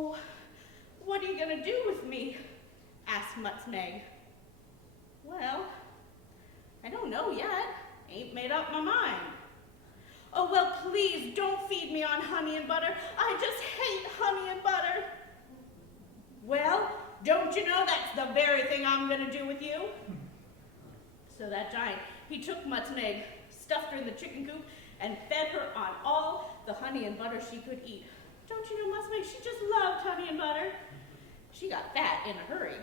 Oh, what are you going to do with me? Asked Mutsmag. Well, I don't know yet. Ain't made up my mind. Oh, well, please don't feed me on honey and butter. I just hate honey and butter. Well, don't you know that's the very thing I'm going to do with you? So that giant, he took Mutsmag, stuffed her in the chicken coop, and fed her on all the honey and butter she could eat. Don't you know, Mutsmag, she just loved honey and butter. She got fat in a hurry.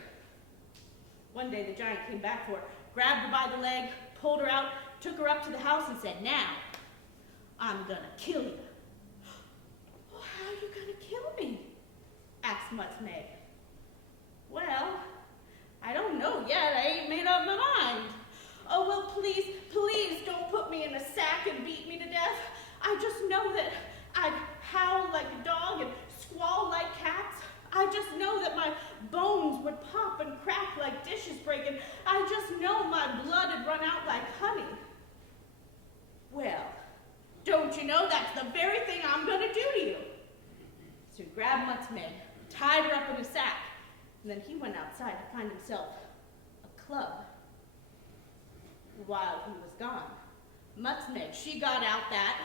One day the giant came back for her, grabbed her by the leg, pulled her out, took her up to the house and said, now, I'm gonna kill you. Oh, how are you gonna kill me? Asked Mutsmag. Well, I don't know yet. I ain't made up my mind. Oh, well, please, please don't put me in a sack and beat me to death. I just know that I'd howl like a dog and squall like cats. I just know that my bones would pop and crack like dishes breaking. I just know my blood would run out like honey. Well, don't you know that's the very thing I'm going to do to you? So he grabbed Mutsmag, tied her up in a sack, and then he went outside to find himself a club. While he was gone, Mutsmag, she got out that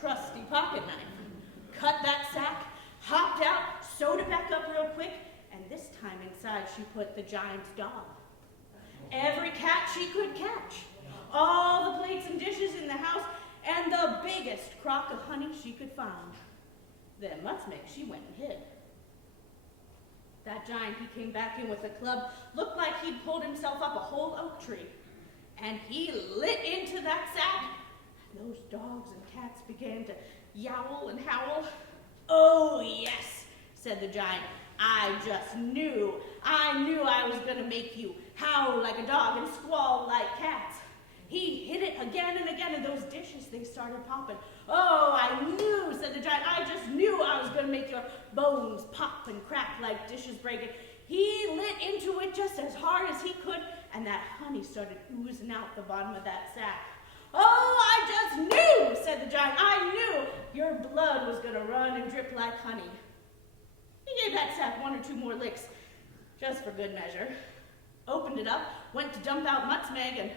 trusty pocket knife, cut that sack, hopped out, sewed it back up real quick, and this time inside she put the giant's dog. Every cat she could catch, all the plates and dishes in the house, and the biggest crock of honey she could find. Then Mutsmag, she went and hid. That giant, he came back in with a club, looked like he'd pulled himself up a whole oak tree, and he lit into that sack. Those dogs and cats began to yowl and howl. Oh, yes, said the giant. I just knew. I knew I was going to make you howl like a dog and squall like cats. He hit it again and again, and those dishes, they started popping. Oh, I knew, said the giant. I just knew I was going to make your bones pop and crack like dishes breaking. He lit into it just as hard as he could, and that honey started oozing out the bottom of that sack. Oh, I just knew, said the giant. I knew your blood was going to run and drip like honey. He gave that sack one or two more licks, just for good measure. Opened it up, went to dump out Mutsmag, and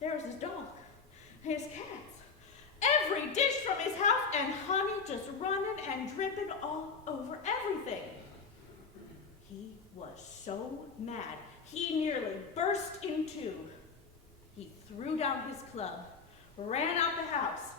there was his dog, his cats, every dish from his house, and honey just running and dripping all over everything. He was so mad, he nearly burst in two. He threw down his club, ran out the house,